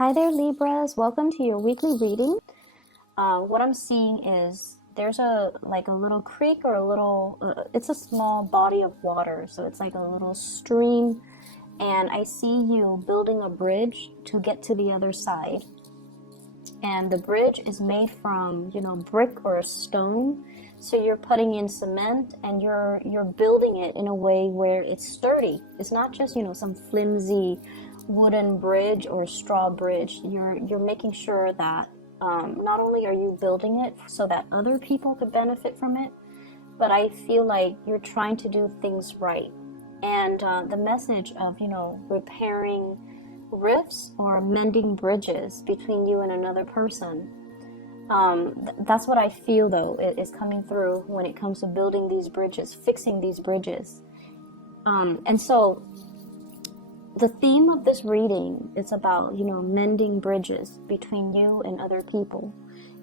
Hi there, Libras. Welcome to your weekly reading. What I'm seeing is there's a little creek or a little, it's a small body of water. So it's like a little stream. And I see you building a bridge to get to the other side. And the bridge is made from, brick or stone. So you're putting in cement and you're building it in a way where it's sturdy. It's not just, some flimsy wooden bridge or straw bridge. You're making sure that not only are you building it so that other people could benefit from it, but I feel like you're trying to do things right. And the message of, repairing rifts or mending bridges between you and another person. That's what I feel, though, is coming through when it comes to building these bridges, fixing these bridges. And so the theme of this reading is about, mending bridges between you and other people.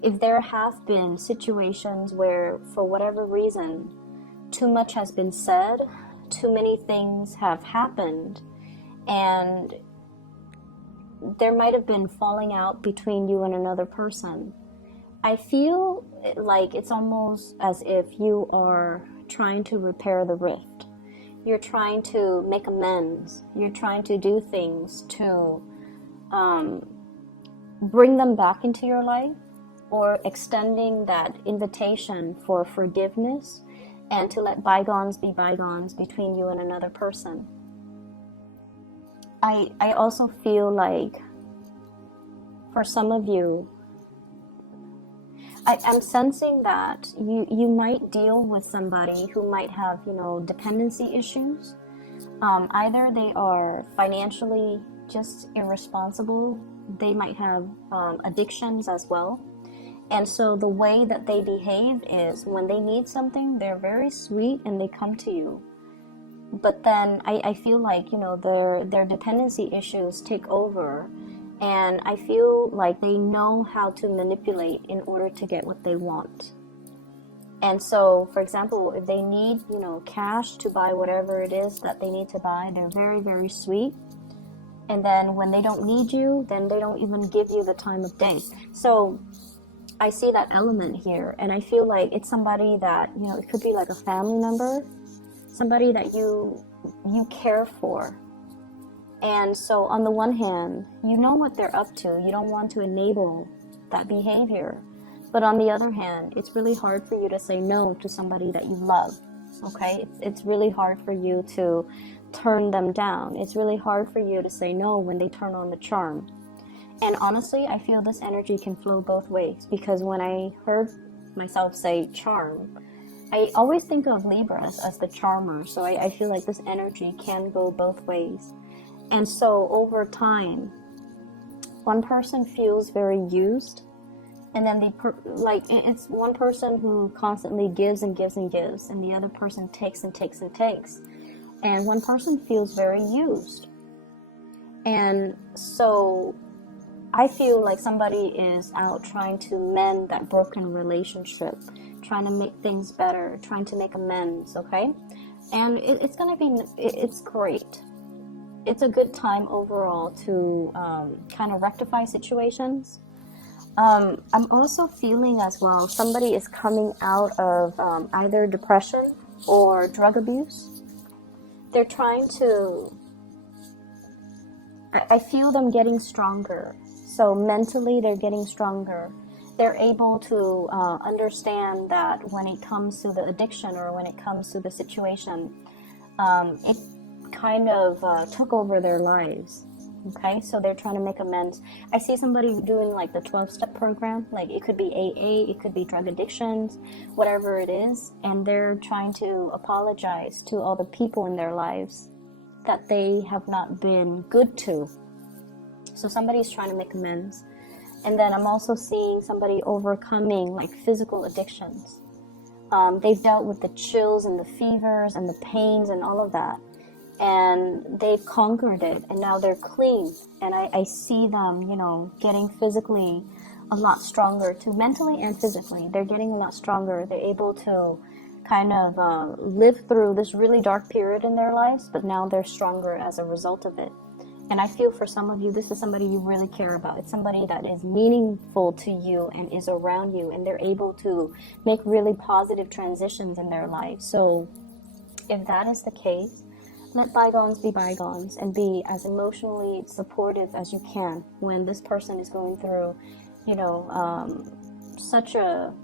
If there have been situations where, for whatever reason, too much has been said, too many things have happened, and there might have been falling out between you and another person, I feel like it's almost as if you are trying to repair the rift. You're trying to make amends. You're trying to do things to bring them back into your life, or extending that invitation for forgiveness and to let bygones be bygones between you and another person. I also feel like for some of you, I'm sensing that you might deal with somebody who might have, dependency issues. Either they are financially just irresponsible. They might have addictions as well. And so the way that they behave is when they need something, they're very sweet and they come to you. But then I feel like, their dependency issues take over. And I feel like they know how to manipulate in order to get what they want. And so, for example, if they need, cash to buy whatever it is that they need to buy, they're very, very sweet. And then when they don't need you, then they don't even give you the time of day. So I see that element here. And I feel like it's somebody that, it could be like a family member, somebody that you care for. And so on the one hand, you know what they're up to. You don't want to enable that behavior. But on the other hand, it's really hard for you to say no to somebody that you love. Okay? It's really hard for you to turn them down. It's really hard for you to say no when they turn on the charm. And honestly, I feel this energy can flow both ways, because when I heard myself say charm, I always think of Libras as the charmer. So I feel like this energy can go both ways. And so over time, one person feels very used, and then it's one person who constantly gives and gives and gives, and the other person takes and takes and takes. And one person feels very used. And so I feel like somebody is out trying to mend that broken relationship, trying to make things better, trying to make amends, okay? And it's great. It's a good time overall to kind of rectify situations. I'm also feeling as well, somebody is coming out of either depression or drug abuse. They're trying to, I feel them getting stronger. So mentally, they're getting stronger. They're able to understand that when it comes to the addiction or when it comes to the situation, it kind of took over their lives. Okay, so they're trying to make amends. I see somebody doing like the 12-step program, like it could be AA, it could be drug addictions, whatever it is, and they're trying to apologize to all the people in their lives that they have not been good to. So somebody's trying to make amends. And then I'm also seeing somebody overcoming like physical addictions. They've dealt with the chills and the fevers and the pains and all of that. And they've conquered it, and now they're clean. And I see them, getting physically a lot stronger too, mentally and physically. They're getting a lot stronger. They're able to kind of live through this really dark period in their lives, but now they're stronger as a result of it. And I feel for some of you, this is somebody you really care about. It's somebody that is meaningful to you and is around you, and they're able to make really positive transitions in their life. So if that is the case, let bygones be bygones and be as emotionally supportive as you can when this person is going through, you know, such a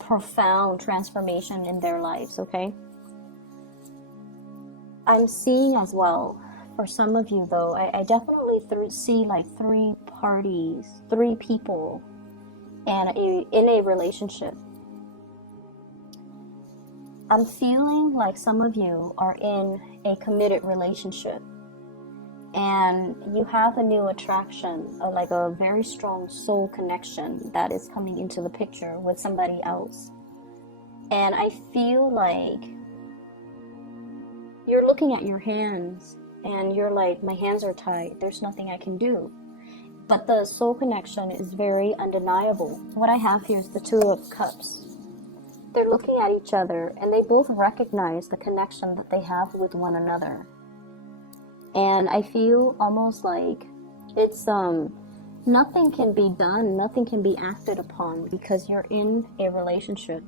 profound transformation in their lives, okay? I'm seeing as well, for some of you though, I definitely see like three people in a relationship. I'm feeling like some of you are in a committed relationship and you have a new attraction, like a very strong soul connection that is coming into the picture with somebody else. And I feel like you're looking at your hands and you're like, my hands are tied, there's nothing I can do. But the soul connection is very undeniable. What I have here is the Two of Cups. They're looking at each other and they both recognize the connection that they have with one another. And I feel almost like it's nothing can be done, nothing can be acted upon because you're in a relationship.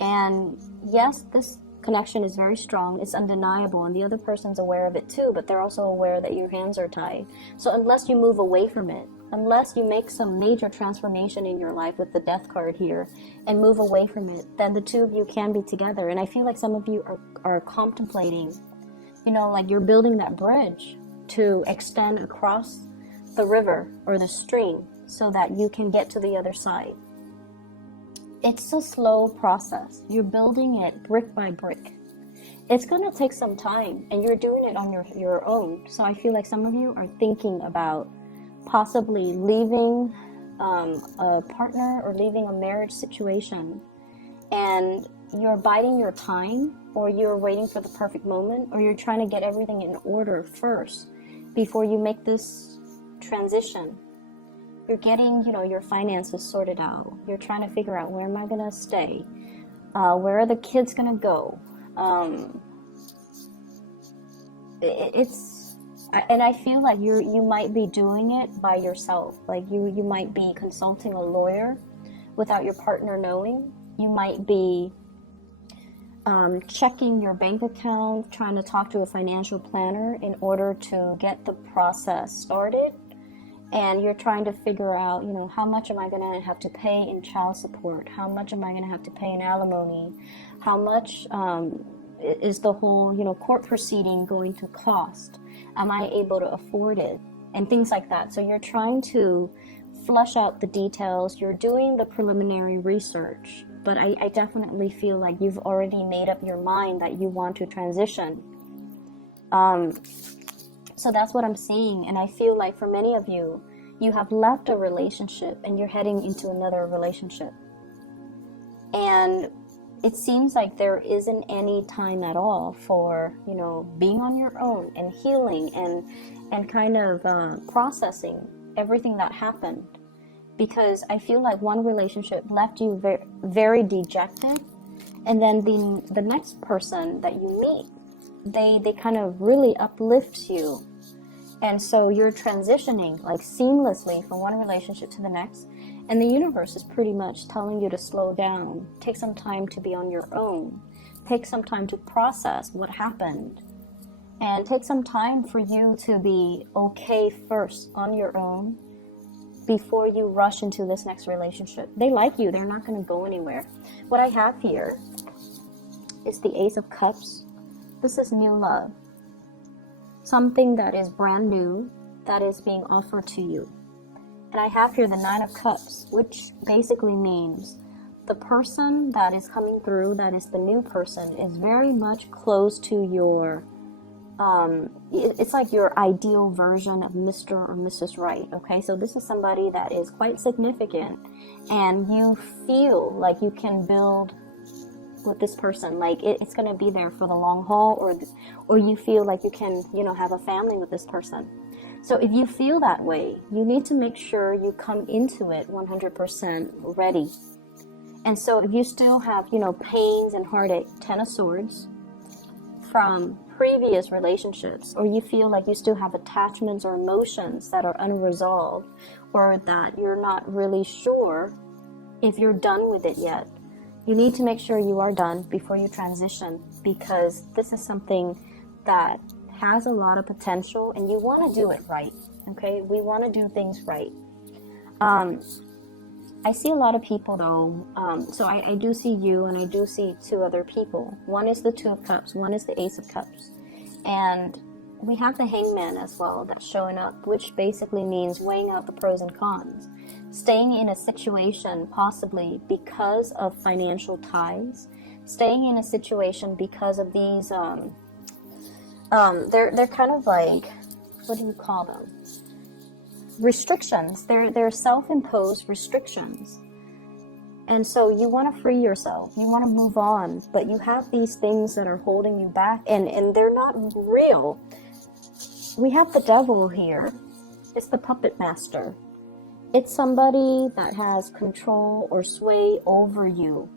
And yes, this connection is very strong, it's undeniable, and the other person's aware of it too, but they're also aware that your hands are tied. So unless you move away from it, unless you make some major transformation in your life with the Death card here and move away from it, then the two of you can be together. And I feel like some of you are contemplating, you know, like you're building that bridge to extend across the river or the stream so that you can get to the other side. It's a slow process. You're building it brick by brick. It's going to take some time and you're doing it on your own. So I feel like some of you are thinking about possibly leaving a partner or leaving a marriage situation, and you're biding your time, or you're waiting for the perfect moment, or you're trying to get everything in order first before you make this transition. You're getting, you know, your finances sorted out. You're trying to figure out, where am I going to stay? Where are the kids going to go? And I feel like you might be doing it by yourself. Like you might be consulting a lawyer without your partner knowing. You might be checking your bank account, trying to talk to a financial planner in order to get the process started. And you're trying to figure out, you know, how much am I going to have to pay in child support? How much am I going to have to pay in alimony? How much is the whole, you know, court proceeding going to cost? Am I able to afford it? And things like that. So you're trying to flush out the details. You're doing the preliminary research. But I definitely feel like you've already made up your mind that you want to transition. So that's what I'm seeing. And I feel like for many of you, you have left a relationship and you're heading into another relationship. And it seems like there isn't any time at all for, you know, being on your own and healing and kind of processing everything that happened. Because I feel like one relationship left you very, very dejected. And then the next person that you meet, they kind of really uplift you. And so you're transitioning like seamlessly from one relationship to the next. And the universe is pretty much telling you to slow down, take some time to be on your own, take some time to process what happened, and take some time for you to be okay first on your own before you rush into this next relationship. They like you, they're not going to go anywhere. What I have here is the Ace of Cups. This is new love. Something that is brand new, that is being offered to you. And I have here the Nine of Cups, which basically means the person that is coming through, that is the new person, is very much close to your, it's like your ideal version of Mr. or Mrs. Right, okay? So this is somebody that is quite significant, and you feel like you can build with this person, like it's going to be there for the long haul, or you feel like you can, you know, have a family with this person. So if you feel that way, you need to make sure you come into it 100% ready. And so if you still have, you know, pains and heartache, Ten of Swords, from previous relationships, or you feel like you still have attachments or emotions that are unresolved, or that you're not really sure if you're done with it yet, you need to make sure you are done before you transition, because this is something that has a lot of potential and you want to do it right. Okay, we want to do things right. I see a lot of people though, so I do see you, and I do see two other people. One is the Two of Cups, one is the Ace of Cups, and we have the Hangman as well that's showing up, which basically means weighing out the pros and cons, staying in a situation possibly because of financial ties, staying in a situation because of these they're kind of like, what do you call them, restrictions. They're self-imposed restrictions. And so you want to free yourself, you want to move on, but you have these things that are holding you back, and they're not real. We have the Devil here. It's the puppet master. It's somebody that has control or sway over you.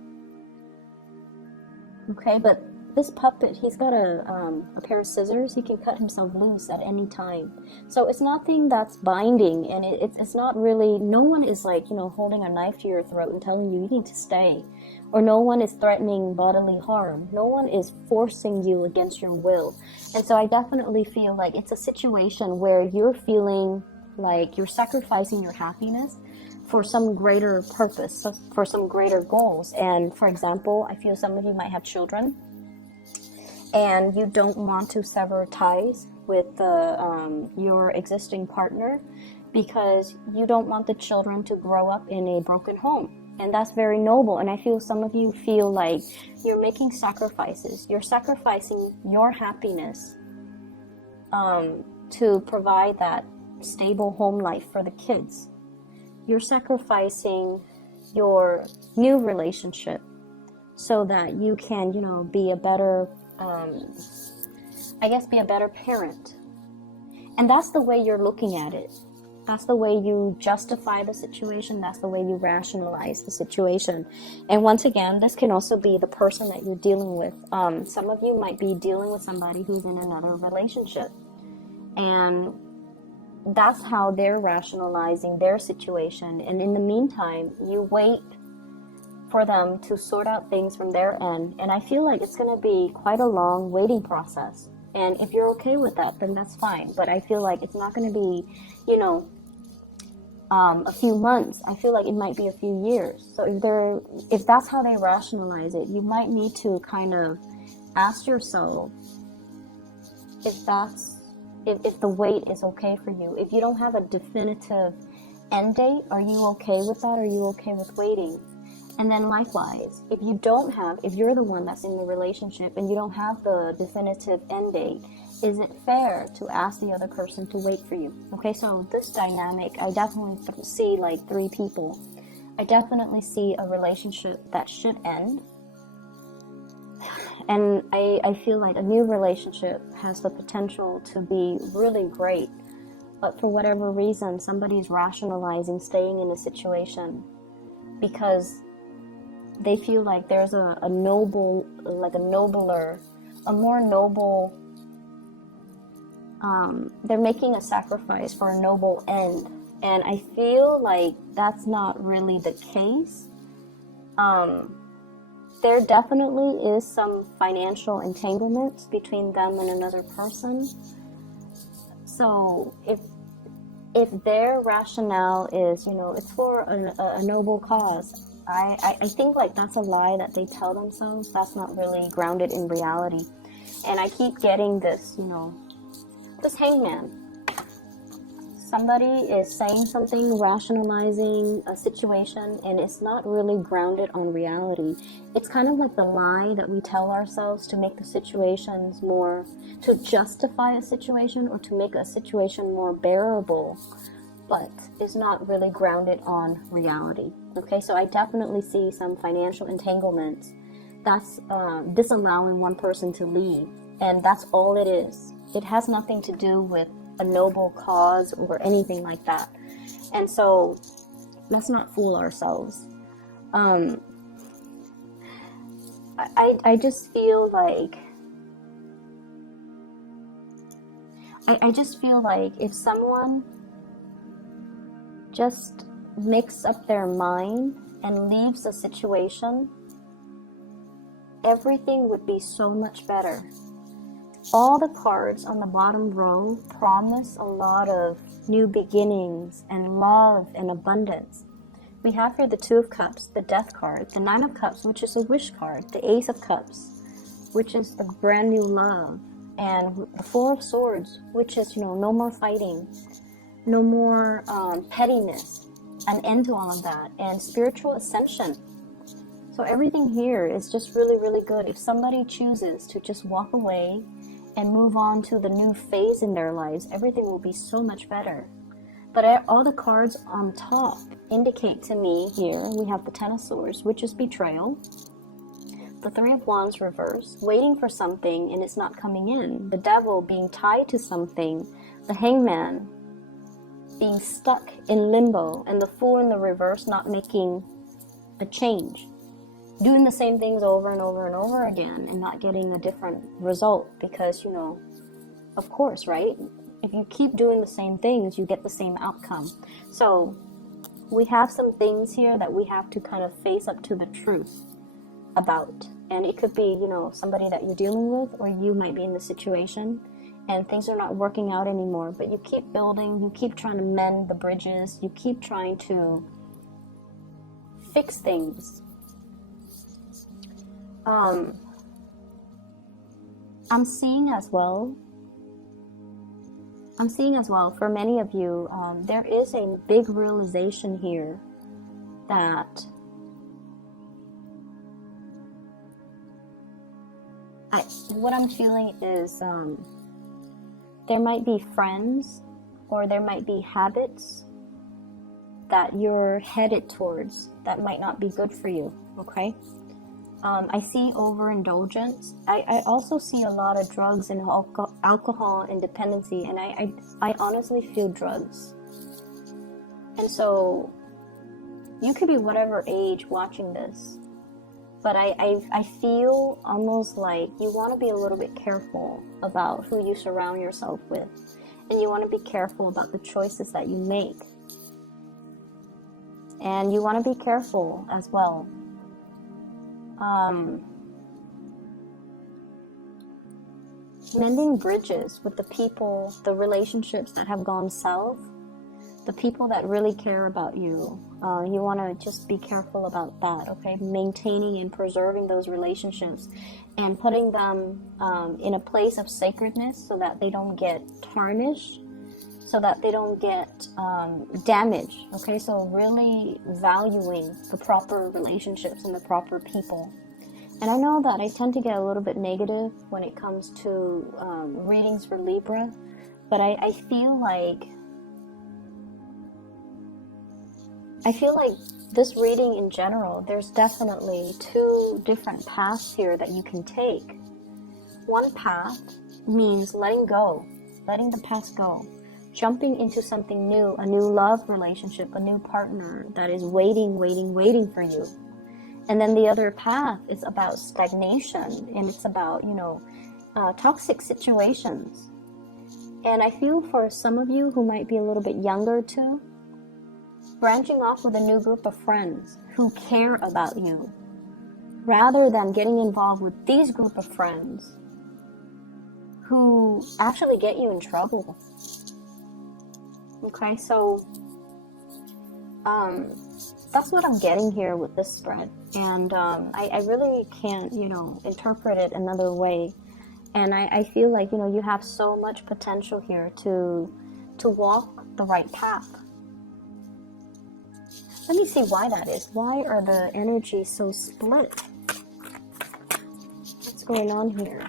Okay, but this puppet, he's got a pair of scissors. He can cut himself loose at any time. So it's nothing that's binding, and it's not really, no one is like, holding a knife to your throat and telling you need to stay. Or no one is threatening bodily harm. No one is forcing you against your will. And so I definitely feel like it's a situation where you're feeling like you're sacrificing your happiness for some greater purpose, for some greater goals. And for example, I feel some of you might have children, and you don't want to sever ties with your existing partner because you don't want the children to grow up in a broken home. And that's very noble. And I feel some of you feel like you're making sacrifices. You're sacrificing your happiness to provide that stable home life for the kids. You're sacrificing your new relationship so that you can, be a better be a better parent. And that's the way you're looking at it. That's the way you justify the situation. That's the way you rationalize the situation. And once again, this can also be the person that you're dealing with. Some of you might be dealing with somebody who's in another relationship, and that's how they're rationalizing their situation. And in the meantime, you wait for them to sort out things from their end. And I feel like it's going to be quite a long waiting process. And if you're okay with that, then that's fine. But I feel like it's not going to be, a few months. I feel like it might be a few years. So if that's how they rationalize it, you might need to kind of ask yourself if the wait is okay for you. If you don't have a definitive end date, are you okay with that? Are you okay with waiting? And then likewise, if you're the one that's in the relationship and you don't have the definitive end date, is it fair to ask the other person to wait for you? Okay, so this dynamic, I definitely see like three people. I definitely see a relationship that should end. And I feel like a new relationship has the potential to be really great. But for whatever reason, somebody's rationalizing staying in a situation because they feel like there's a more noble, they're making a sacrifice for a noble end. And I feel like that's not really the case. There definitely is some financial entanglements between them and another person. So if their rationale is, it's for a noble cause, I think like that's a lie that they tell themselves. That's not really grounded in reality. And I keep getting this, this hangman. Somebody is saying something, rationalizing a situation, and it's not really grounded on reality. It's kind of like the lie that we tell ourselves to make the situations more, to justify a situation or to make a situation more bearable, but is not really grounded on reality. Okay, so I definitely see some financial entanglements. That's disallowing one person to leave, and that's all it is. It has nothing to do with a noble cause or anything like that. And so let's not fool ourselves. I just feel like I just feel like if someone just makes up their mind and leaves the situation, everything would be so much better. All the cards on the bottom row promise a lot of new beginnings and love and abundance. We have here the Two of Cups, the Death card, the Nine of Cups, which is a wish card, the Ace of Cups, which is the brand new love, and the Four of Swords, which is, no more fighting, no more pettiness, an end to all of that, and spiritual ascension. So everything here is just really, really good. If somebody chooses to just walk away and move on to the new phase in their lives, everything will be so much better. But all the cards on top indicate to me here, we have the Ten of Swords, which is betrayal, the Three of Wands reverse, waiting for something and it's not coming in, the Devil being tied to something, the Hangman being stuck in limbo, and the Fool in the reverse not making a change, doing the same things over and over and over again and not getting a different result because, of course, right? If you keep doing the same things, you get the same outcome. So we have some things here that we have to kind of face up to the truth about. And it could be, somebody that you're dealing with, or you might be in the situation and things are not working out anymore, but you keep building, you keep trying to mend the bridges, you keep trying to fix things. I'm seeing as well for many of you, there is a big realization here that what I'm feeling is there might be friends or there might be habits that you're headed towards that might not be good for you, okay? I see overindulgence. I also see a lot of drugs and alcohol and dependency, and I honestly feel drugs. And so you could be whatever age watching this, but I feel almost like you want to be a little bit careful about who you surround yourself with, and you want to be careful about the choices that you make, and you want to be careful as well. Mending bridges with the people, the relationships that have gone south, the people that really care about you. You want to just be careful about that, okay? Maintaining and preserving those relationships and putting them in a place of sacredness so that they don't get tarnished, so that they don't get damaged, okay? So really valuing the proper relationships and the proper people. And I know that I tend to get a little bit negative when it comes to readings for Libra, but I feel like this reading in general, there's definitely two different paths here that you can take. One path means letting go, letting the past go, jumping into something new, a new love relationship, a new partner that is waiting for you. And then the other path is about stagnation, and it's about, toxic situations. And I feel for some of you who might be a little bit younger too, branching off with a new group of friends who care about you, rather than getting involved with these group of friends who actually get you in trouble. Okay, so that's what I'm getting here with this spread, and I really can't, interpret it another way. And I feel like, you have so much potential here to walk the right path. Let me see why that is. Why are the energies so split? What's going on here?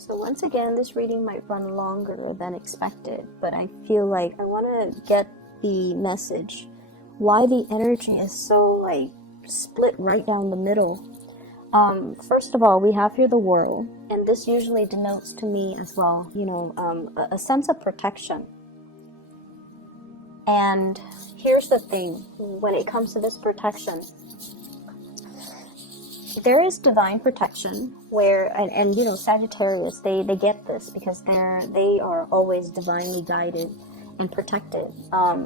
So once again, this reading might run longer than expected, but I feel like I want to get the message why the energy is so split right down the middle. First of all, we have here the world, and this usually denotes to me as well, a sense of protection. And here's the thing, when it comes to this protection, there is divine protection where, and Sagittarius, they get this because they are always divinely guided and protected.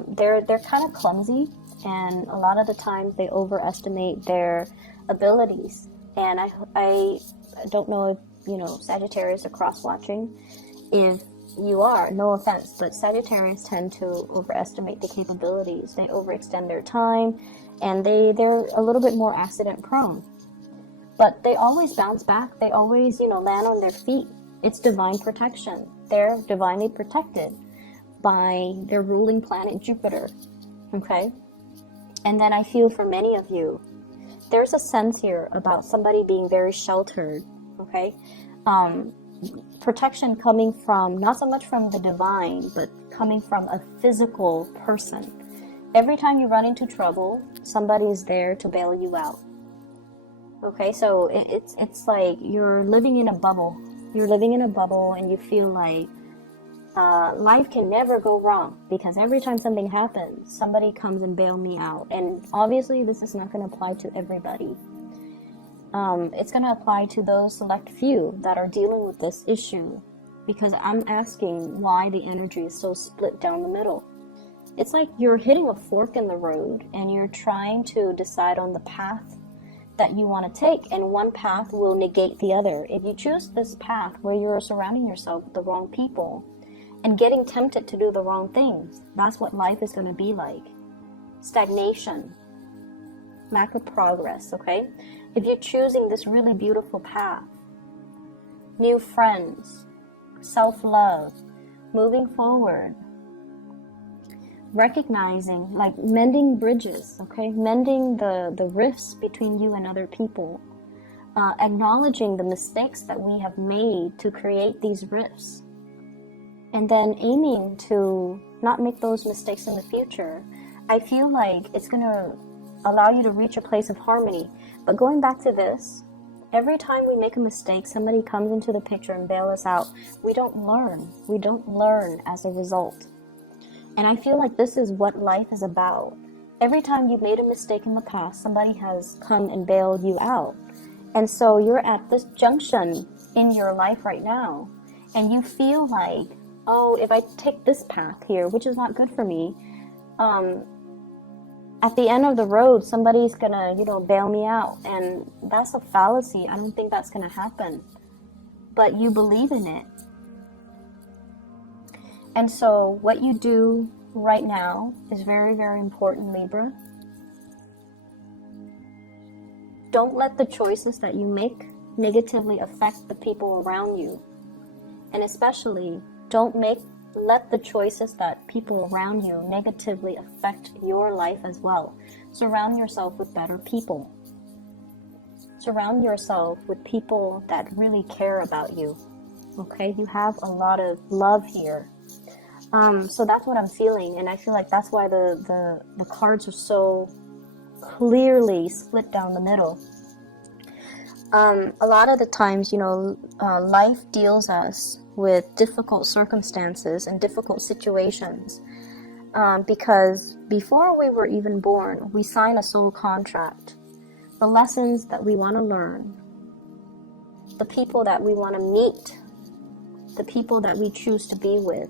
They're kind of clumsy, and a lot of the times they overestimate their abilities. And I don't know if Sagittarius are cross-watching. If you are, no offense, but Sagittarius tend to overestimate the capabilities. They overextend their time, and they're a little bit more accident prone. But they always bounce back. They always, land on their feet. It's divine protection. They're divinely protected by their ruling planet Jupiter. Okay? And then I feel for many of you, there's a sense here about somebody being very sheltered. Okay? Protection coming from, not so much from the divine, but coming from a physical person. Every time you run into trouble, somebody is there to bail you out. Okay, so it's like you're living in a bubble. You're living in a bubble, and you feel like life can never go wrong, because every time something happens, somebody comes and bail me out. And obviously, this is not going to apply to everybody. It's going to apply to those select few that are dealing with this issue, because I'm asking why the energy is so split down the middle. It's like you're hitting a fork in the road, and you're trying to decide on the path that you want to take, and one path will negate the other. If you choose this path where you're surrounding yourself with the wrong people and getting tempted to do the wrong things, that's what life is going to be like. Stagnation, lack of progress, okay? If you're choosing this really beautiful path, new friends, self-love, moving forward, recognizing, like mending bridges, okay? Mending the rifts between you and other people. Acknowledging the mistakes that we have made to create these rifts. And then aiming to not make those mistakes in the future. I feel like it's going to allow you to reach a place of harmony. But going back to this, every time we make a mistake, somebody comes into the picture and bail us out. We don't learn. We don't learn as a result. And I feel like this is what life is about. Every time you've made a mistake in the past, somebody has come and bailed you out. And so you're at this junction in your life right now, and you feel like, oh, if I take this path here, which is not good for me, at the end of the road, somebody's gonna, bail me out. And that's a fallacy. I don't think that's gonna happen. But you believe in it. And so what you do right now is very, very important, Libra. Don't let the choices that you make negatively affect the people around you. And especially, don't let the choices that people around you negatively affect your life as well. Surround yourself with better people. Surround yourself with people that really care about you. Okay? You have a lot of love here. So that's what I'm feeling, and I feel like that's why the cards are so clearly split down the middle. A lot of the times, life deals us with difficult circumstances and difficult situations, because before we were even born, we sign a soul contract. The lessons that we want to learn, the people that we want to meet, the people that we choose to be with,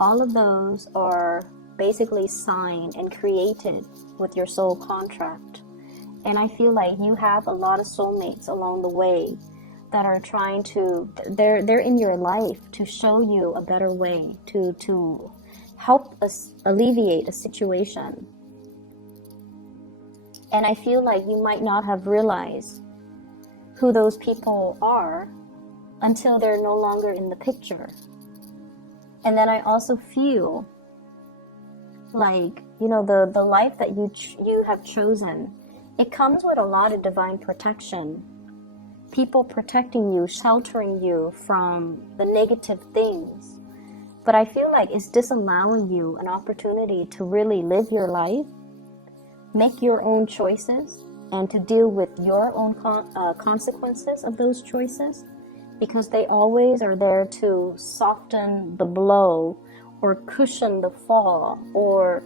all of those are basically signed and created with your soul contract. And I feel like you have a lot of soulmates along the way that are trying to, they're in your life to show you a better way, to help us alleviate a situation. And I feel like you might not have realized who those people are until they're no longer in the picture. And then I also feel like, the life that you have chosen, it comes with a lot of divine protection. People protecting you, sheltering you from the negative things. But I feel like it's disallowing you an opportunity to really live your life, make your own choices, and to deal with your own consequences of those choices, because they always are there to soften the blow or cushion the fall or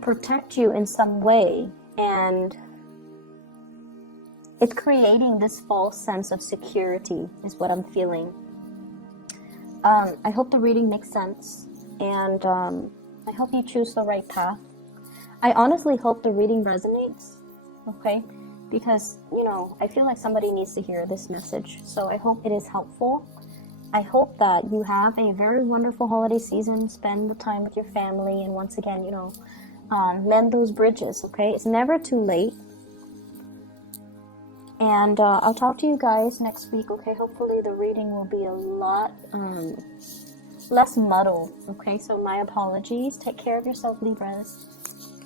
protect you in some way. And it's creating this false sense of security is what I'm feeling. I hope the reading makes sense, and I hope you choose the right path. I honestly hope the reading resonates, okay? Because, you know, I feel like somebody needs to hear this message. So I hope it is helpful. I hope that you have a very wonderful holiday season. Spend the time with your family. And once again, you know, mend those bridges, okay? It's never too late. And I'll talk to you guys next week, okay? Hopefully the reading will be a lot less muddled, okay? So my apologies. Take care of yourself, Libras.